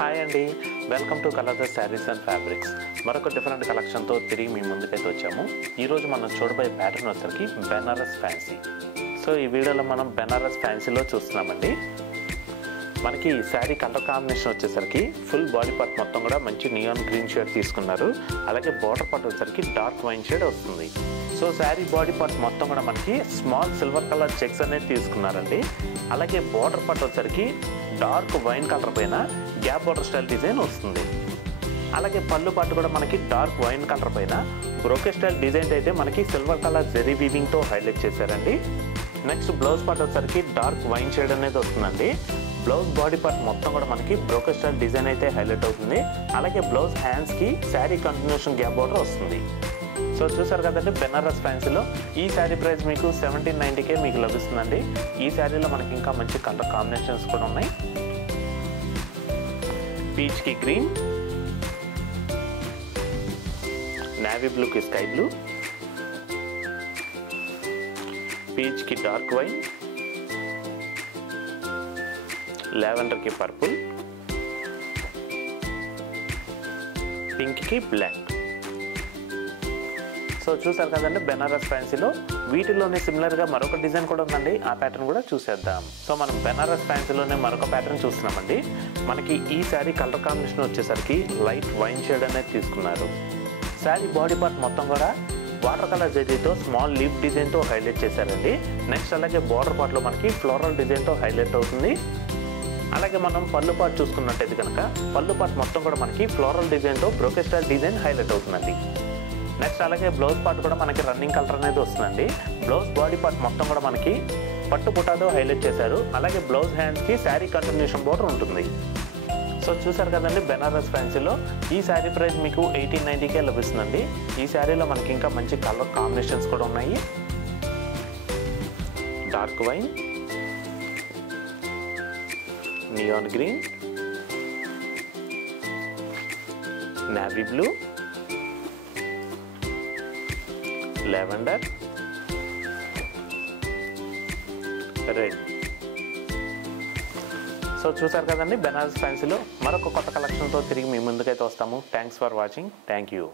Hi అండి, welcome to colours saris and fabrics. మరొక different కలెక్షన్తో తిరిగి మీ ముందుకైతే వచ్చాము. ఈరోజు మనం చూడబోయే ప్యాటర్న్ వచ్చరికి బెనారస్ ఫ్యాన్సీ. సో ఈ వీడియోలో మనం బెనారస్ ఫ్యాన్సీలో చూస్తున్నామండి. మనకి శారీ కలర్ కాంబినేషన్ వచ్చేసరికి ఫుల్ బాడీ పార్ట్ మొత్తం కూడా మంచి నియాన్ గ్రీన్ షేడ్ తీసుకున్నారు. అలాగే బార్డర్ పార్ట్ వచ్చేసరికి డార్క్ వైన్ షేడ్ వస్తుంది. సో శారీ బాడీ పార్ట్ మొత్తం కూడా మనకి స్మాల్ సిల్వర్ కలర్ చెక్స్ అనేది తీసుకున్నారండి. అలాగే బార్డర్ పార్ట్ వచ్చేసరికి డార్క్ వైన్ కలర్ పైన గ్యాప్ బార్డర్ స్టైల్ డిజైన్ వస్తుంది. అలాగే పళ్ళు పార్ట్ కూడా మనకి డార్క్ వైన్ కలర్ పైన బ్రోకెట్ స్టైల్ డిజైన్ అయితే మనకి సిల్వర్ కలర్ జెరీ వీవింగ్తో హైలైట్ చేశారండి. నెక్స్ట్ బ్లౌజ్ పార్ట్ వచ్చేసరికి డార్క్ వైన్ షేడ్ అనేది వస్తుందండి. బ్లౌజ్ బాడీ పార్ట్ మొత్తం కూడా మనకి బ్రోకెట్ స్టైల్ డిజైన్ అయితే హైలైట్ అవుతుంది. అలాగే బ్లౌజ్ హ్యాండ్స్కి శారీ కంటిన్యూషన్ గ్యాప్ బార్డర్ వస్తుంది. సో చూసారు కదండి, బెనారస్ ఫ్యాన్సీలో ఈ శారీ ప్రైస్ మీకు 1790 మీకు లభిస్తుందండి. ఈ శారీలో మనకి ఇంకా మంచి కలర్ కాంబినేషన్స్ కూడా ఉన్నాయి. పీచ్కి గ్రీన్, నేవీ బ్లూకి స్కై బ్లూ, పీచ్కి డార్క్ వైన్, లావెండర్కి పర్పుల్, పింక్కి బ్లాక్. సో చూసారు కదండి, బెనారస్ ఫ్యాన్సీలో వీటిలోనే సిమిలర్గా మరొక డిజైన్ కూడా ఉందండి. ఆ ప్యాటర్న్ కూడా చూసేద్దాం. సో మనం బెనారస్ ఫ్యాన్సీలోనే మరొక ప్యాటర్న్ చూస్తున్నామండి. మనకి ఈ శారీ కలర్ కాంబినేషన్ వచ్చేసరికి లైట్ వైన్ షేడ్ అనేది తీసుకున్నారు. శారీ బాడీ పార్ట్ మొత్తం కూడా వాటర్ కలర్ జరీతో స్మాల్ లీఫ్ డిజైన్తో హైలైట్ చేశారండి. నెక్స్ట్ అలాగే బార్డర్ పార్ట్లో మనకి ఫ్లోరల్ డిజైన్తో హైలైట్ అవుతుంది. అలాగే మనం పళ్ళు పార్ట్ చూసుకున్నట్టయితే కనుక పళ్ళు పార్ట్ మొత్తం కూడా మనకి ఫ్లోరల్ డిజైన్తో బ్రోకెట్ స్టైల్ డిజైన్ హైలైట్ అవుతుందండి. నెక్స్ట్ అలాగే బ్లౌజ్ పార్ట్ కూడా మనకి రన్నింగ్ కలర్ అనేది వస్తుందండి. బ్లౌజ్ బాడీ పార్ట్ మొత్తం కూడా మనకి పట్టు పుటాతో హైలైట్ చేశారు. అలాగే బ్లౌజ్ హ్యాండ్స్కి శారీ కంటిన్యూషన్ బోర్డర్ ఉంటుంది. సో చూసారు కదండి, బెనారస్ ఫ్యాన్సీలో ఈ శారీ ప్రైస్ మీకు 1890 లభిస్తుందండి. ఈ శారీలో మనకి ఇంకా మంచి కలర్ కాంబినేషన్స్ కూడా ఉన్నాయి. Dark wine, neon green, navy blue, lavender, red. So చూసారు కదండి, బెనారస్ ఫ్యాన్సీలో మరొక కొత్త కలెక్షన్తో తిరిగి మీ ముందుకైతే వస్తాము. Thanks for watching. Thank you.